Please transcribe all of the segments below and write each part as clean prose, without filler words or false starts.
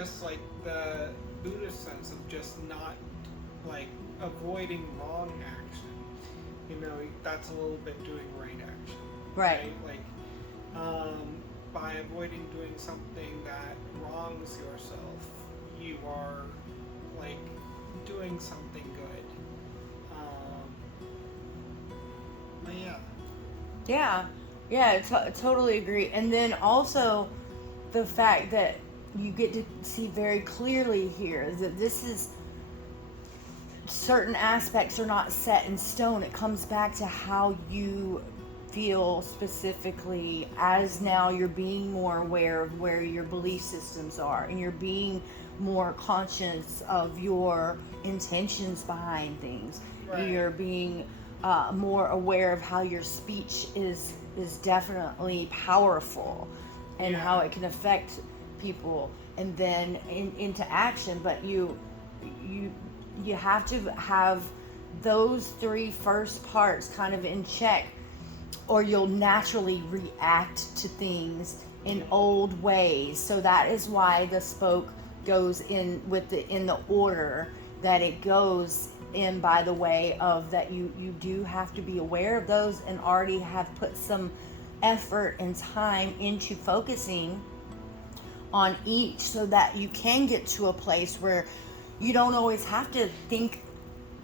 just like the Buddhist sense of just not like avoiding wrong action. That's a little bit doing right action. Right. Like, by avoiding doing something that wrongs yourself, you are like doing something good. But yeah. Yeah, totally agree. And then also the fact that you get to see very clearly here that this is certain aspects are not set in stone. It comes back to how you feel specifically as now you're being more aware of where your belief systems are, and you're being more conscious of your intentions behind things. Right. You're being more aware of how your speech is definitely powerful, and how it can affect people, and then into action. But you have to have those three first parts kind of in check, or you'll naturally react to things in old ways. So that is why the spoke goes in in the order that it goes in, by the way of that you do have to be aware of those and already have put some effort and time into focusing on each, so that you can get to a place where you don't always have to think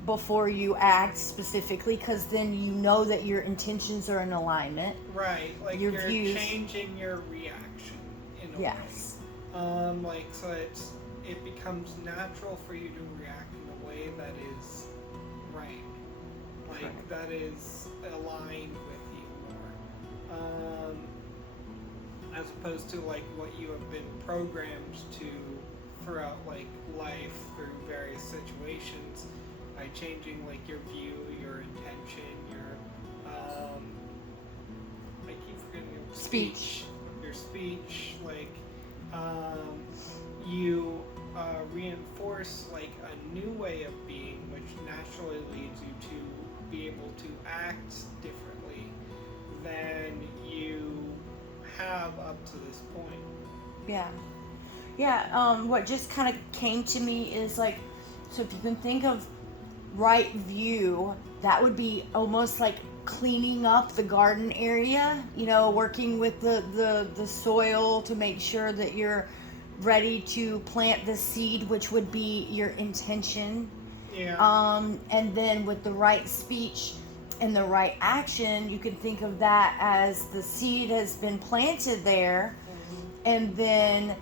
before you act specifically, because then you know that your intentions are in alignment. Right, like your you're views. changing your reaction in a Yes. way. Like so it becomes natural for you to react in a way that is right. Like Correct. that is aligned with you more. As opposed to like what you have been programmed to throughout like life through various situations, by changing like your view, your intention, your I keep forgetting your Speech. your speech, like you reinforce like a new way of being, which naturally leads you to be able to act differently than you have up to this point. Yeah. What just kind of came to me is like, so if you can think of right view, that would be almost like cleaning up the garden area, working with the soil to make sure that you're ready to plant the seed, which would be your intention. And then with the right speech and the right action, you can think of that as the seed has been planted there, and then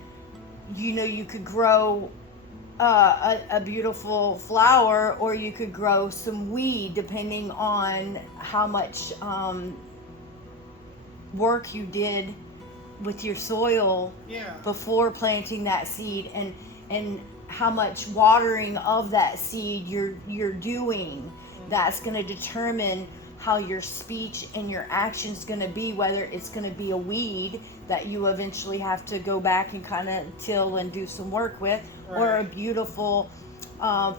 you could grow a beautiful flower, or you could grow some weed, depending on how much work you did with your soil before planting that seed, and how much watering of that seed you're doing. That's going to determine how your speech and your action's going to be, whether it's going to be a weed that you eventually have to go back and kind of till and do some work with, or a beautiful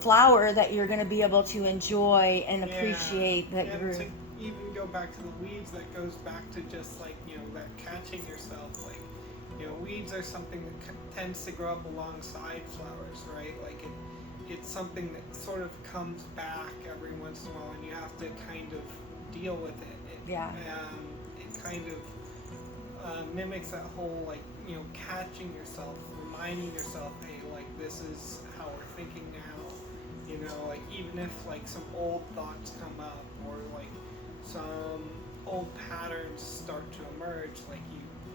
flower that you're going to be able to enjoy and appreciate. That and you're to even go back to the weeds, that goes back to just like that catching yourself. Like weeds are something that tends to grow up alongside flowers, right? Like it's something that sort of comes back every once in a while, and you have to kind of deal with it. It kind of mimics that whole like catching yourself, reminding yourself, hey, like this is how we're thinking now. Like even if like some old thoughts come up, or like some old patterns start to emerge, like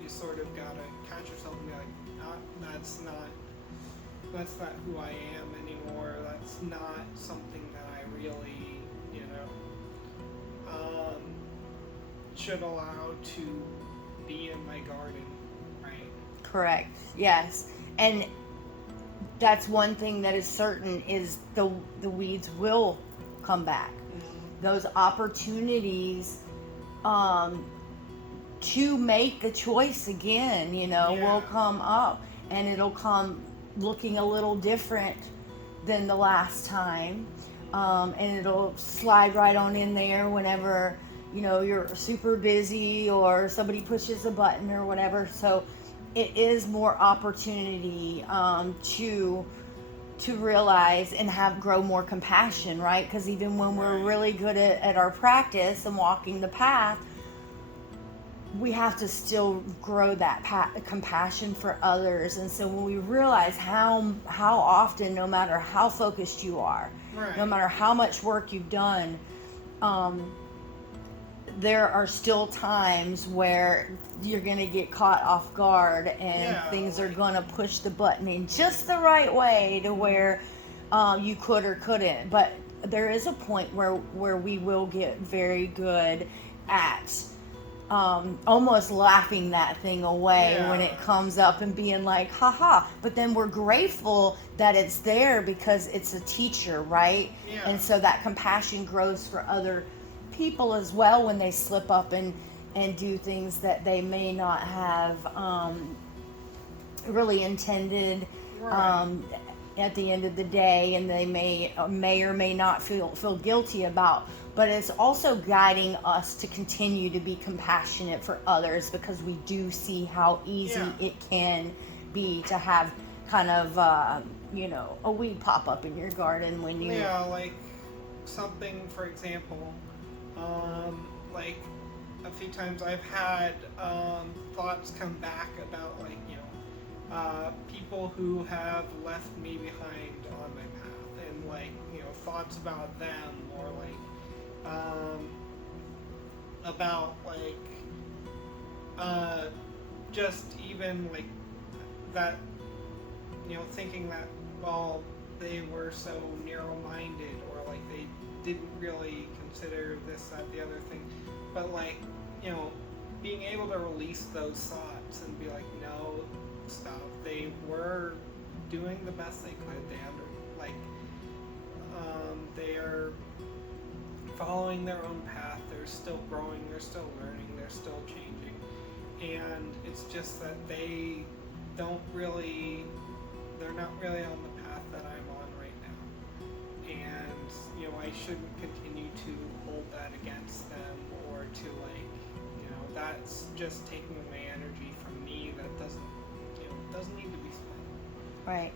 you sort of gotta catch yourself and be like, that's not who I am anymore. That's not something that I really, should allow to be in my garden, right? correct. Yes. And that's one thing that is certain, is the weeds will come back. Those opportunities to make the choice again, will come up, and it'll come looking a little different than the last time, and it'll slide right on in there whenever you're super busy, or somebody pushes a button or whatever. So it is more opportunity to realize and have grow more compassion, right? Because even when we're really good at our practice and walking the path, we have to still grow that compassion for others. And so when we realize how often, no matter how focused you are, no matter how much work you've done, there are still times where you're going to get caught off guard, and things are going to push the button in just the right way to where you could or couldn't. But there is a point where we will get very good at almost laughing that thing away when it comes up and being like, haha. But then we're grateful that it's there because it's a teacher, right? And so that compassion grows for other people as well when they slip up and do things that they may not have really intended at the end of the day, and they may or may not feel guilty about. But it's also guiding us to continue to be compassionate for others, because we do see how easy it can be to have kind of a weed pop up in your garden when you like something, for example, like a few times I've had thoughts come back about people who have left me behind on my path, and thoughts about them, or about just even that, thinking that, well, they were so narrow-minded, or they didn't really consider this, that, the other thing. But being able to release those thoughts and be like, no, stop. They were doing the best they could. They are following their own path. They're still growing. They're still learning. They're still changing. And it's just that they're not really on the path that I'm on right now. And I shouldn't continue to hold that against them, or to that's just taking away energy from me that doesn't need to be spent. Right.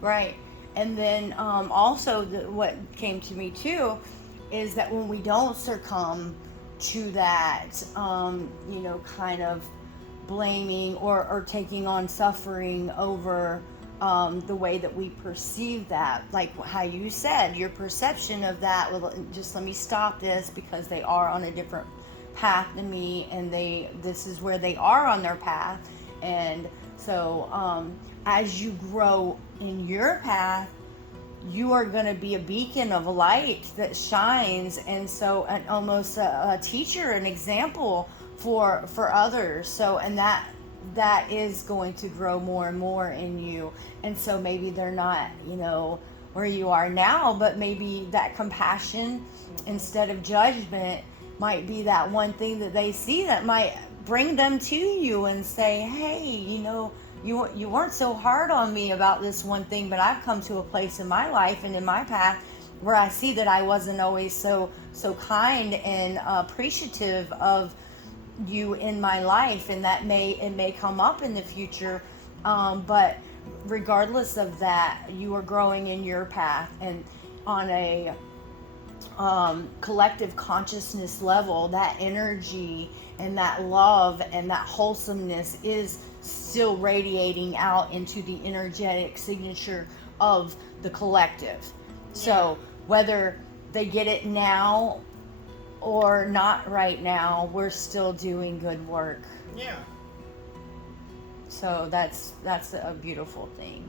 Right. And then also what came to me too is that when we don't succumb to that, kind of blaming or taking on suffering over the way that we perceive that, like how you said, your perception of that, well, just let me stop this because they are on a different path than me, and this is where they are on their path. And so as you grow in your path, you are going to be a beacon of light that shines, and so almost a teacher, an example for others. So, and that is going to grow more and more in you. And so maybe they're not where you are now, but maybe that compassion instead of judgment might be that one thing that they see that might bring them to you and say, hey, you weren't so hard on me about this one thing, but I've come to a place in my life and in my path where I see that I wasn't always so kind and appreciative of you in my life, and that may come up in the future. But regardless of that, you are growing in your path, and on a collective consciousness level, that energy and that love and that wholesomeness is still radiating out into the energetic signature of the collective. So whether they get it now or not right now, we're still doing good work. So that's a beautiful thing.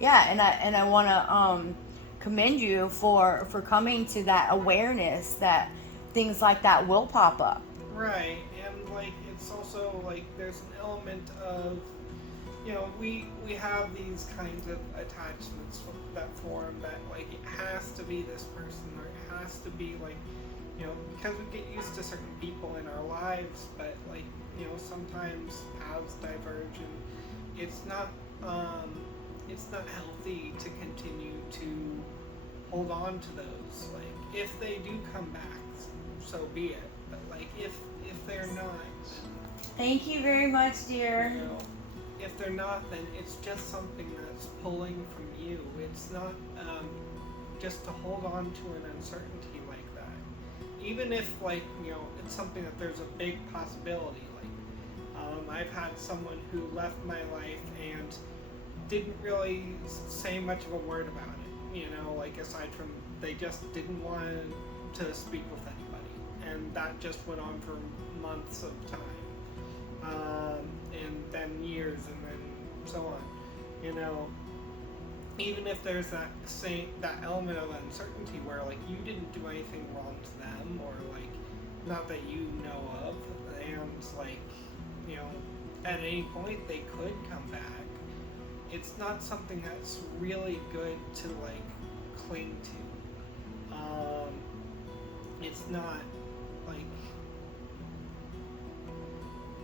And I want to commend you for coming to that awareness that things like that will pop up. Right. And it's also there's an element of we have these kinds of attachments that form, that it has to be this person, or it has to be because we get used to certain people in our lives, but sometimes paths diverge, and it's not healthy to continue to hold on to those. If they do come back, so be it. But if they're not, Thank you very much, dear. You know, if they're not, then it's just something that's pulling from you. It's not just to hold on to an uncertainty like that. Even if, like, it's something that there's a big possibility. Like, I've had someone who left my life and didn't really say much of a word about it. Like, aside from they just didn't want to speak with anybody, and that just went on for months of time. And then years, and then so on. Even if there's that element of uncertainty where, like, you didn't do anything wrong to them, or, like, not that you know of, and, like, at any point they could come back. It's not something that's really good to, like, cling to. It's not, like,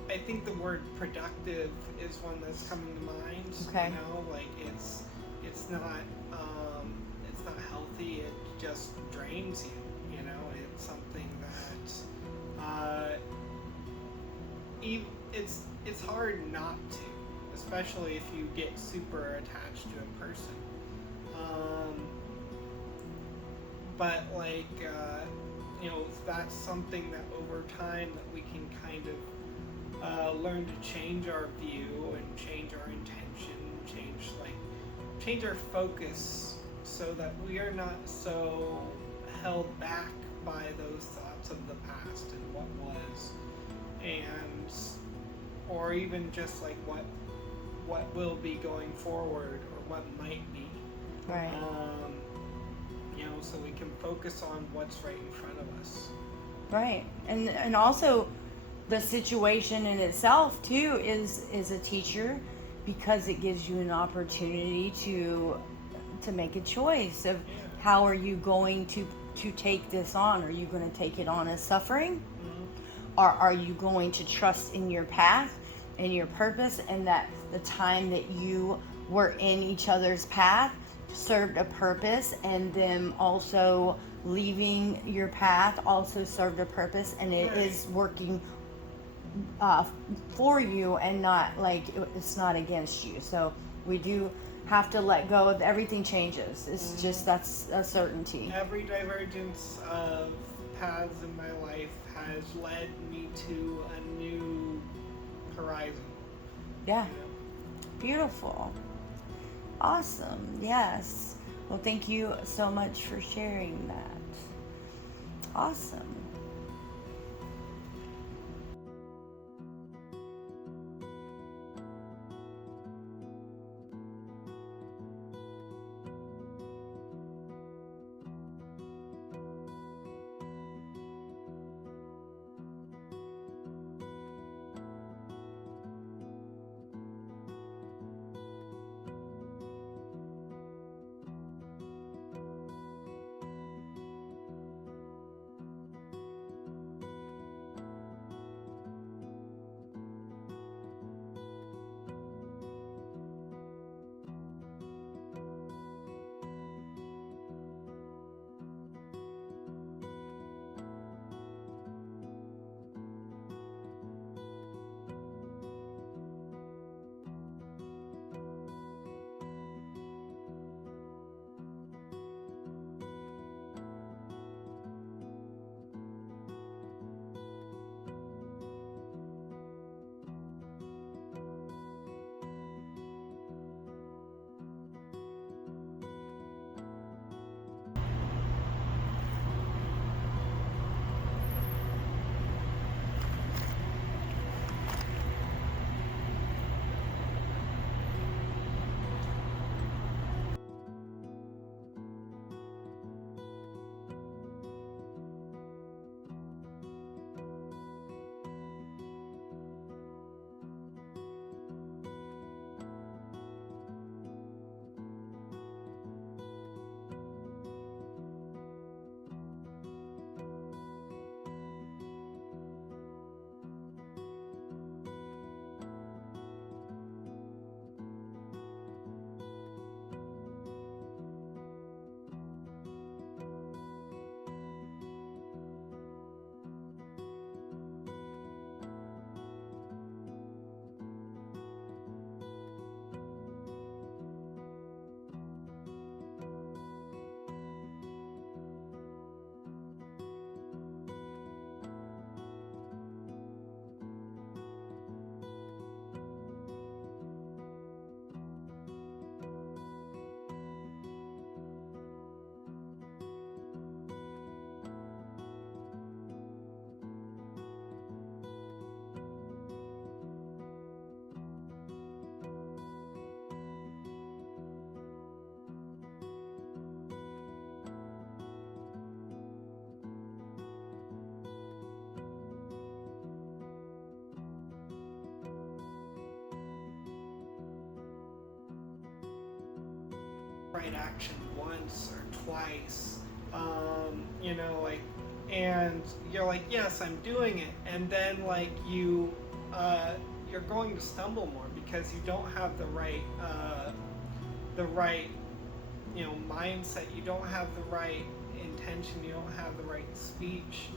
I think the word productive is one that's coming to mind. Okay. Like, it's not healthy. It just drains you. It's something that it's hard not to, especially if you get super attached to a person. But, like, that's something that over time that we can kind of learn to change our view and change our intention, change our focus, so that we are not so held back by those thoughts of the past and what was, or even just like what will be going forward, or what might be. Right. So we can focus on what's right in front of us. Right. And also the situation in itself too is a teacher, because it gives you an opportunity to make a choice of how are you going to take this on. Are you going to take it on as suffering? Mm-hmm. Or are you going to trust in your path and your purpose, and that the time that you were in each other's path served a purpose, and them also leaving your path also served a purpose, and it is working for you, and not like it's not against you. So we do have to let go of everything. Changes. It's just, that's a certainty. Every divergence of paths in my life has led me to a new horizon. Yeah. Beautiful. Awesome. Yes. Well, thank you so much for sharing that. Awesome. right action once or twice, you know, like, and you're like, yes, I'm doing it, and then like you're going to stumble more because you don't have the right you know, mindset. You don't have the right intention. You don't have the right speech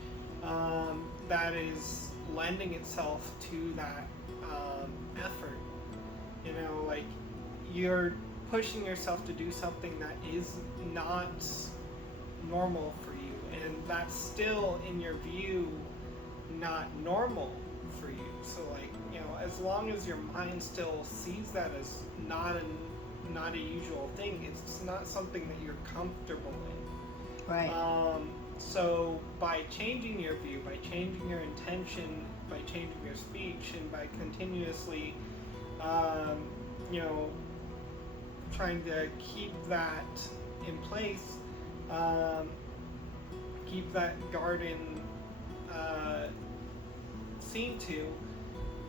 that is lending itself to that effort. You know, like, you're pushing yourself to do something that is not normal for you, and that's still, in your view, not normal for you. So, like, you know, as long as your mind still sees that as not a usual thing, it's not something that you're comfortable in. Right. So by changing your view, by changing your intention, by changing your speech, and by continuously, you know, trying to keep that in place, keep that garden seen to,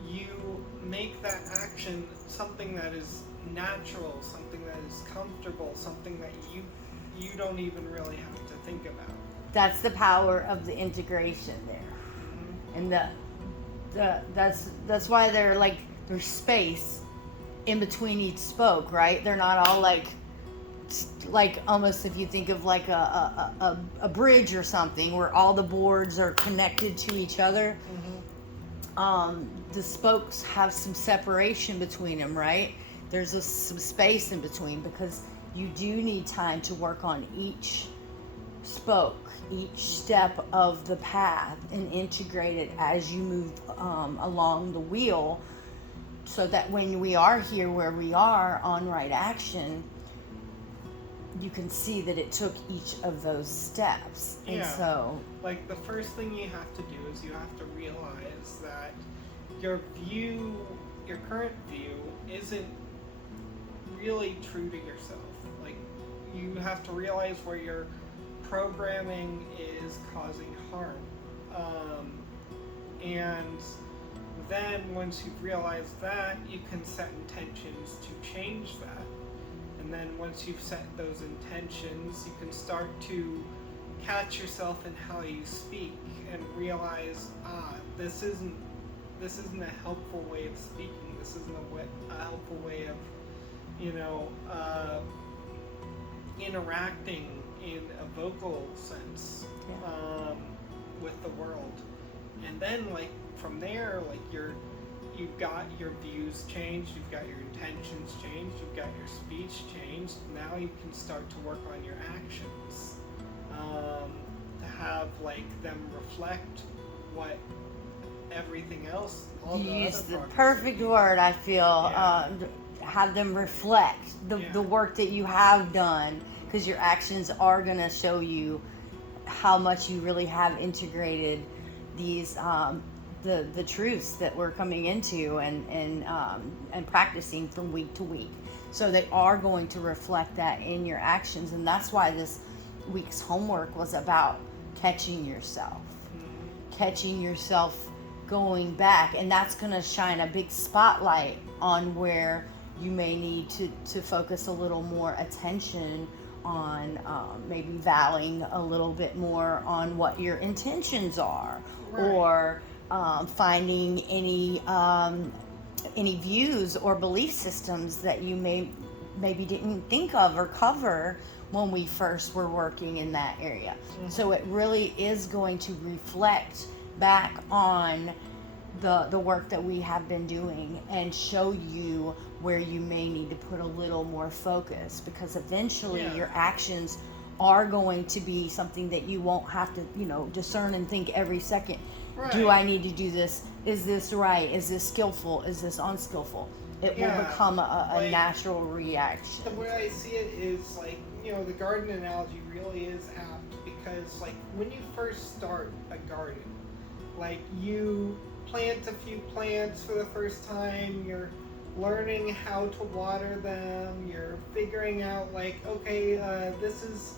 you make that action something that is natural, something that is comfortable, something that you don't even really have to think about. That's the power of the integration there. Mm-hmm. And that's why they're like, there's space in between each spoke, right? They're not all like almost, if you think of like a bridge or something where all the boards are connected to each other. Mm-hmm. The spokes have some separation between them, right? There's some space in between, because you do need time to work on each spoke, each step of the path, and integrate it as you move along the wheel, so that when we are here where we are on right action, you can see that it took each of those steps. And Yeah. so, like, the first thing you have to do is you have to realize that your current view, isn't really true to yourself. Like, you have to realize where your programming is causing harm. And then once you've realized that, you can set intentions to change that. And then once you've set those intentions, you can start to catch yourself in how you speak and realize, this isn't a helpful way of speaking. This isn't a helpful way of, you know, interacting in a vocal sense, with the world. And then, like, from there, like, you've got your views changed, you've got your intentions changed, you've got your speech changed. Now you can start to work on your actions, to have, like, them reflect what everything else, all you the use other the progress perfect word, I feel. Yeah. Have them reflect the work that you have done, because your actions are going to show you how much you really have integrated these the truths that we're coming into and practicing from week to week. So they are going to reflect that in your actions, and that's why this week's homework was about catching yourself. Catching yourself going back, and that's going to shine a big spotlight on where you may need to focus a little more attention on, maybe valuing a little bit more on what your intentions are, Right. or finding any views or belief systems that you maybe didn't think of or cover when we first were working in that area. Mm-hmm. So it really is going to reflect back on the work that we have been doing and show you where you may need to put a little more focus, because eventually your actions are going to be something that you won't have to, discern and think every second. Right. Do I need to do this? Is this right? Is this skillful? Is this unskillful? It will become a natural reaction. The way I see it is, like, the garden analogy really is apt, because, like, when you first start a garden, like, you plant a few plants for the first time, you're learning how to water them, you're figuring out, like, okay, this is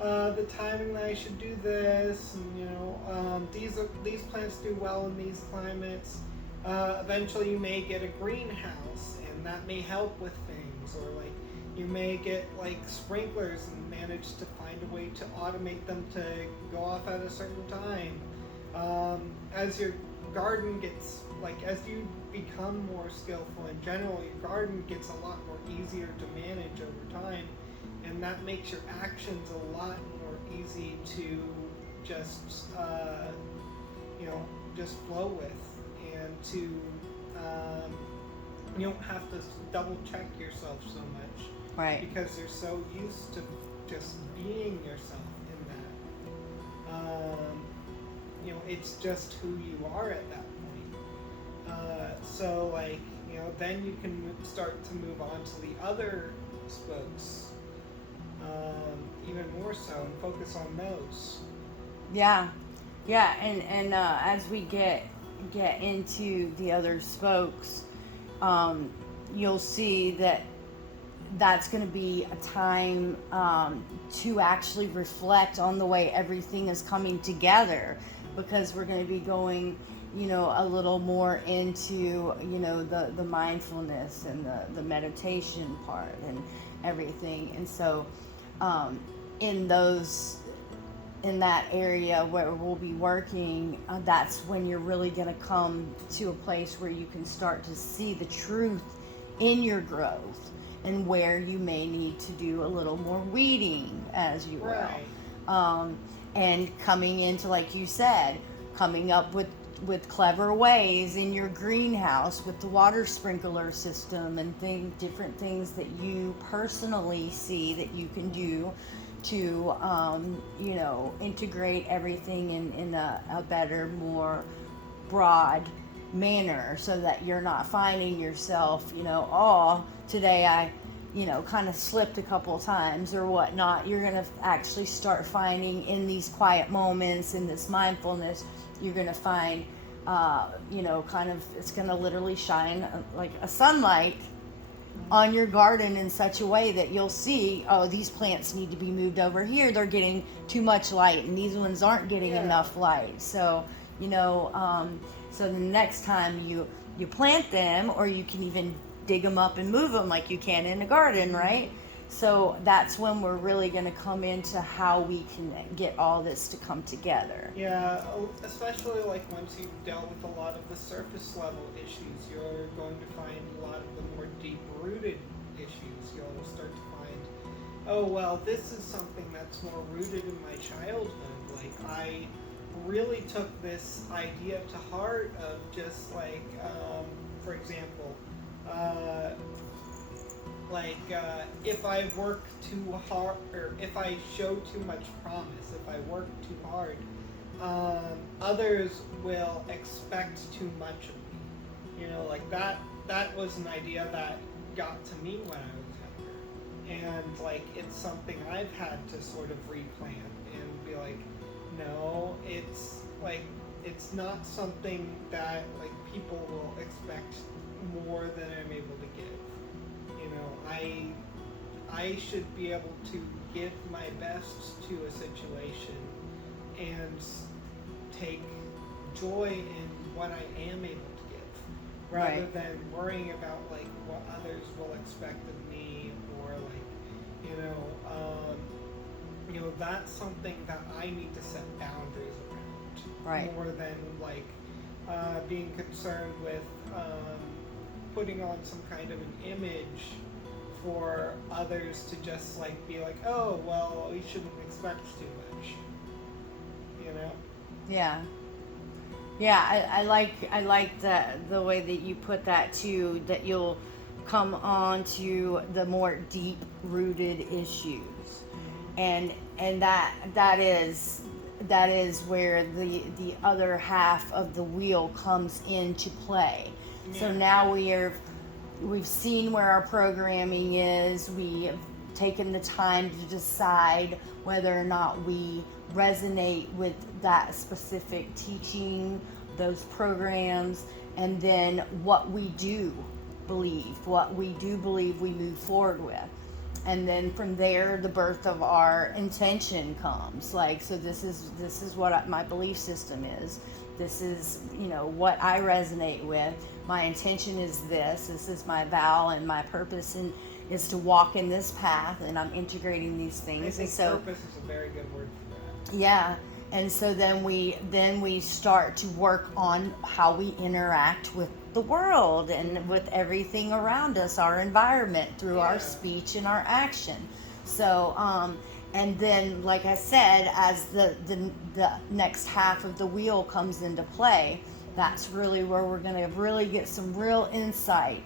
the timing that I should do this, and these plants do well in these climates. Eventually you may get a greenhouse, and that may help with things, or, like, You may get like sprinklers and manage to find a way to automate them to go off at a certain time. As your garden gets, like, as you become more skillful in general, your garden gets a lot more easier to manage over time, and that makes your actions a lot more easy to just, just flow with, and to, you don't have to double check yourself so much. Right. Because you're so used to just being yourself in that. It's just who you are at that point. So, like, then you can start to move on to the other spokes, even more so, and focus on those. Yeah, and as we get into the other spokes, you'll see that that's going to be a time to actually reflect on the way everything is coming together, because we're going to be going, a little more into, the mindfulness and the meditation part and everything. And so in that area where we'll be working, that's when you're really going to come to a place where you can start to see the truth in your growth, and where you may need to do a little more weeding, as you will. Right. And coming into, like you said, coming up with clever ways in your greenhouse with the water sprinkler system and different things that you personally see that you can do to, integrate everything in a better, more broad manner, so that you're not finding yourself, today I, kind of slipped a couple of times or whatnot. You're going to actually start finding in these quiet moments, in this mindfulness, you're going to find, it's going to literally shine like a sunlight on your garden in such a way that you'll see, oh, these plants need to be moved over here. They're getting too much light, and these ones aren't getting enough light. So, so the next time you plant them, or you can even dig them up and move them like you can in a garden, right? So that's when we're really going to come into how we can get all this to come together. Yeah, especially like once you've dealt with a lot of the surface level issues, you're going to find a lot of the more deep-rooted issues. You'll start to find, oh, well, this is something that's more rooted in my childhood. Like, I really took this idea to heart of just like, for example, if I work too hard, or if I show too much promise, if I work too hard, others will expect too much of me. Like that was an idea that got to me when I was younger. And like, it's something I've had to sort of replant and be like, no, it's not something that like people will expect more than I'm able to give. I should be able to give my best to a situation and take joy in what I am able to give, rather than worrying about like what others will expect of me, or like, that's something that I need to set boundaries around, more than like being concerned with putting on some kind of an image for others to just like be like, oh, well, we shouldn't expect too much, I like the way that you put that too, that you'll come on to the more deep rooted issues, and that is where the other half of the wheel comes into play. So now we've seen where our programming is. We have taken the time to decide whether or not we resonate with that specific teaching, those programs, and then what we do believe we move forward with. And then from there, the birth of our intention comes. Like, so this is what my belief system is. This is, what I resonate with. My intention is this. This is my vow and my purpose is to walk in this path, and I'm integrating these things. I think And so purpose is a very good word for that. yeah, and so then we start to work on how we interact with the world and with everything around us, our environment, through our Yeah. speech and our action. So and then, like I said, as the next half of the wheel comes into play, that's really where we're going to really get some real insight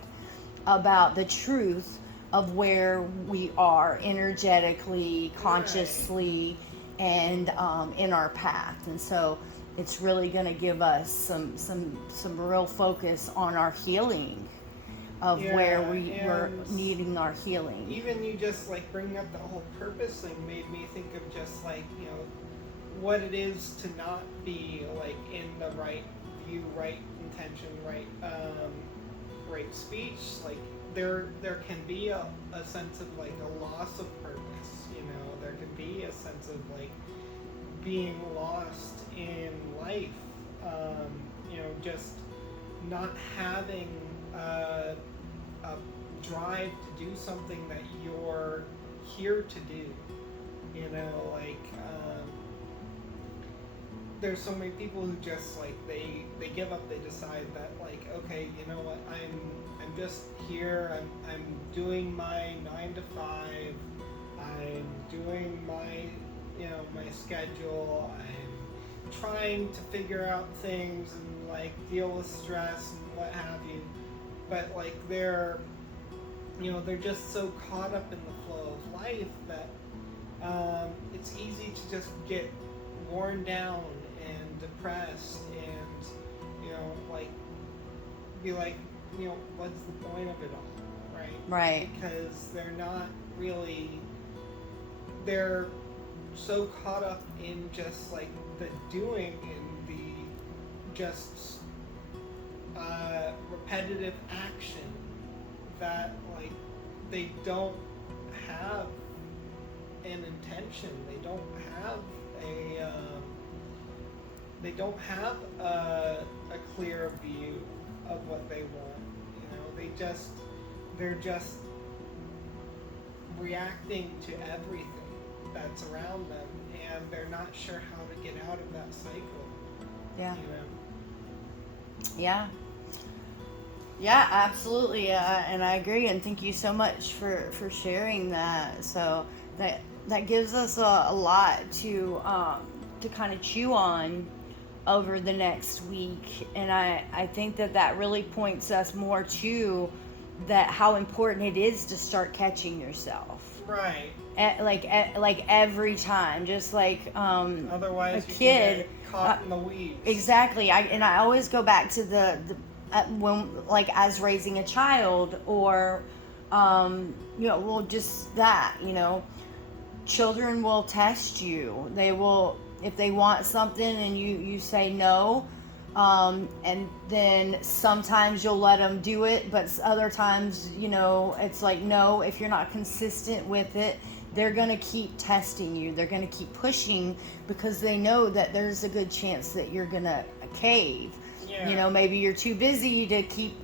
about the truth of where we are energetically, consciously, and in our path. And so it's really going to give us some real focus on our healing of where we're needing our healing. Even you just like bringing up the whole purpose thing made me think of just like, you know, what it is to not be like in the right view, right intention, right speech. Like there can be a sense of like a loss of purpose, you know, there can be a sense of like being lost in life, you know, just not having a drive to do something that you're here to do, you know, like there's so many people who just like they give up, they decide that like, okay, you know what, I'm just here, I'm doing my 9 to 5, I'm doing my, you know, my schedule, I'm trying to figure out things and like deal with stress and what have you, but like they're, you know, they're just so caught up in the flow of life that it's easy to just get worn down and depressed and, you know, like be like, you know, what's the point of it all, right? Right. Because they're not really, they're so caught up in just like the doing and the just repetitive action that like they don't have an intention, they don't have a clear view of what they want, you know, they're just reacting to everything that's around them, and they're not sure how to get out of that cycle. Yeah. You know? Yeah. Yeah, absolutely. And I agree. And thank you so much for sharing that. So that gives us a lot to kind of chew on over the next week. And I think that really points us more to that how important it is to start catching yourself. Right. Like every time, just like Otherwise a you kid can get caught in the weeds. Exactly. I always go back to the when, like, as raising a child, or you know, well, just that, you know, children will test you. They will, if they want something and you say no, and then sometimes you'll let them do it, but other times, you know, it's like, no, if you're not consistent with it, they're going to keep testing you. They're going to keep pushing because they know that there's a good chance that you're going to cave. Yeah. You know, maybe you're too busy to keep,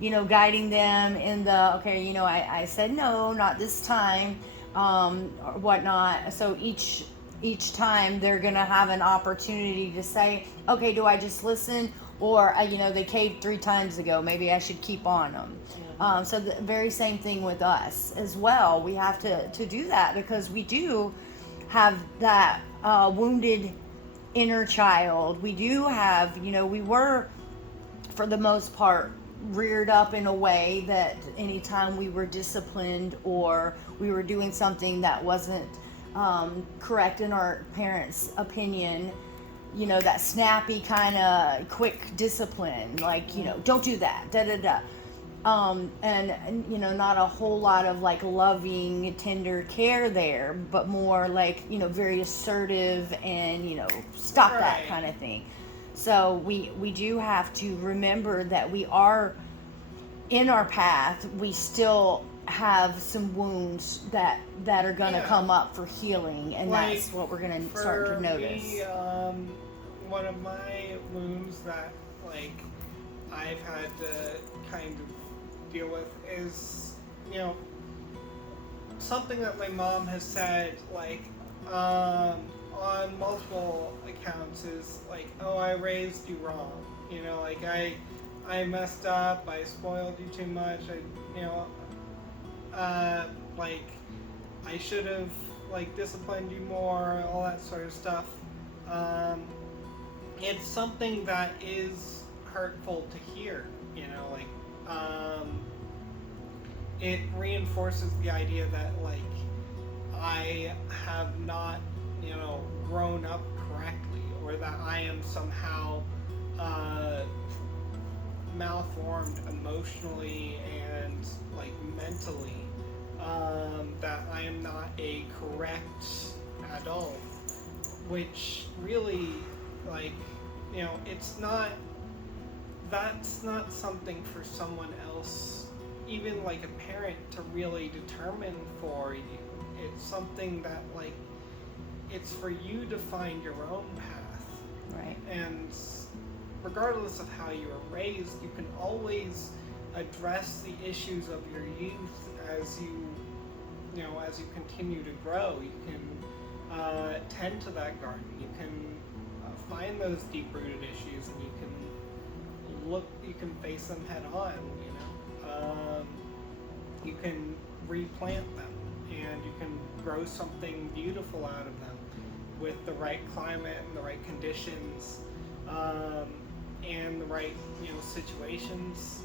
you know, guiding them in the, okay, you know, I said no, not this time, or whatnot. So each time they're going to have an opportunity to say, okay, do I just listen? Or, you know, they caved 3 times ago. Maybe I should keep on them. So the very same thing with us as well. We have to do that because we do have that wounded inner child. We do have, you know, we were, for the most part, reared up in a way that anytime we were disciplined or we were doing something that wasn't correct in our parents' opinion, you know, that snappy kind of quick discipline, like, you know, don't do that, da da da. And you know, not a whole lot of like loving, tender care there, but more like, you know, very assertive and, you know, stop that kind of thing. So we do have to remember that we are in our path. We still have some wounds that are going to come up for healing, and like, that's what we're going to start to notice. Me, one of my wounds that like I've had to kind of deal with is, you know, something that my mom has said, like, on multiple accounts is like, oh, I raised you wrong. You know, like I messed up. I spoiled you too much. Like I should have like disciplined you more. All that sort of stuff. It's something that is hurtful to hear. You know, like it reinforces the idea that like I have not, grown up correctly, or that I am somehow malformed emotionally and like mentally, that I am not a correct adult, which really, like, it's not, that's not something for someone else, even like a parent, to really determine for you. It's something that, like, it's for you to find your own path. Right. And regardless of how you were raised, you can always address the issues of your youth as as you continue to grow. You can tend to that garden. You can find those deep-rooted issues, and you can face them head on. You can replant them, and you can grow something beautiful out of them with the right climate and the right conditions, and the right situations,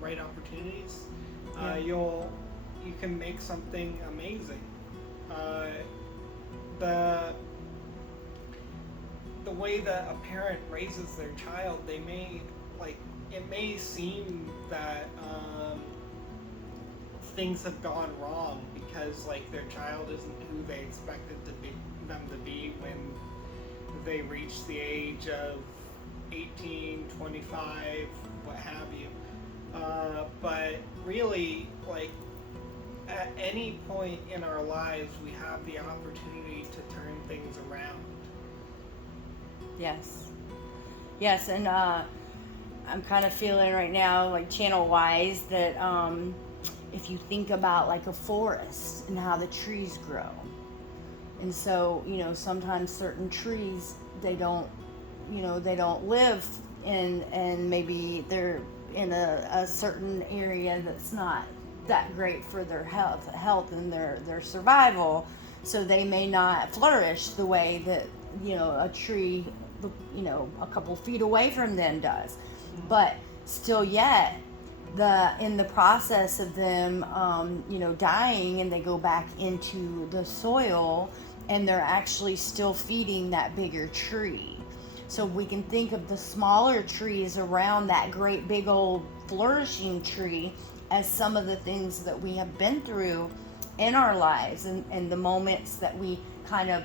right opportunities. Yeah. You can make something amazing. The way that a parent raises their child, it may seem that things have gone wrong because like their child isn't who they expected them to be when they reach the age of 18, 25, what have you. But really, like, at any point in our lives, we have the opportunity to turn things around. Yes, and I'm kind of feeling right now, like channel-wise, that if you think about like a forest and how the trees grow, and so sometimes certain trees they don't live in, and maybe they're in a certain area that's not that great for their health and their survival, so they may not flourish the way that a tree a couple feet away from them does. But still yet, in the process of them dying, and they go back into the soil, and they're actually still feeding that bigger tree. So we can think of the smaller trees around that great big old flourishing tree as some of the things that we have been through in our lives, and the moments that we kind of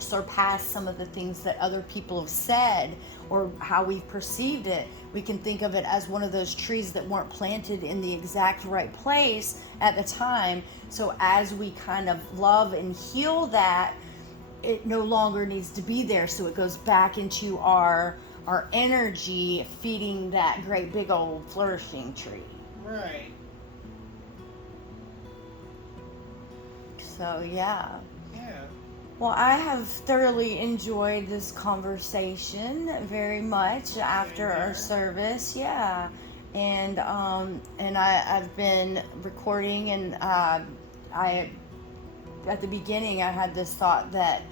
surpass some of the things that other people have said or how we've perceived it. We can think of it as one of those trees that weren't planted in the exact right place at the time. So as we kind of love and heal that, it no longer needs to be there. So it goes back into our energy, feeding that great big old flourishing tree. Right. So yeah. Yeah. Well, I have thoroughly enjoyed this conversation very much after our service. Yeah. And I've been recording, and at the beginning I had this thought that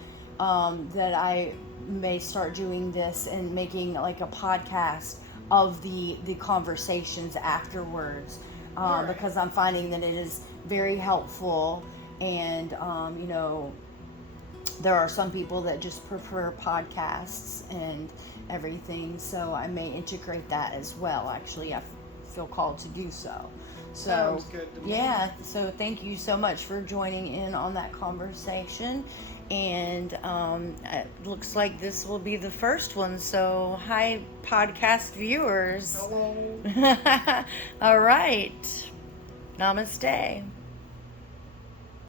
I may start doing this and making like a podcast of the conversations afterwards, Right. because I'm finding that it is very helpful, and there are some people that just prefer podcasts and everything, so I may integrate that as well. Actually, I feel called to do so. So Sounds good to me. yeah, so thank you so much for joining in on that conversation. And it looks like this will be the first one. So hi, podcast viewers. Hello. All right. Namaste.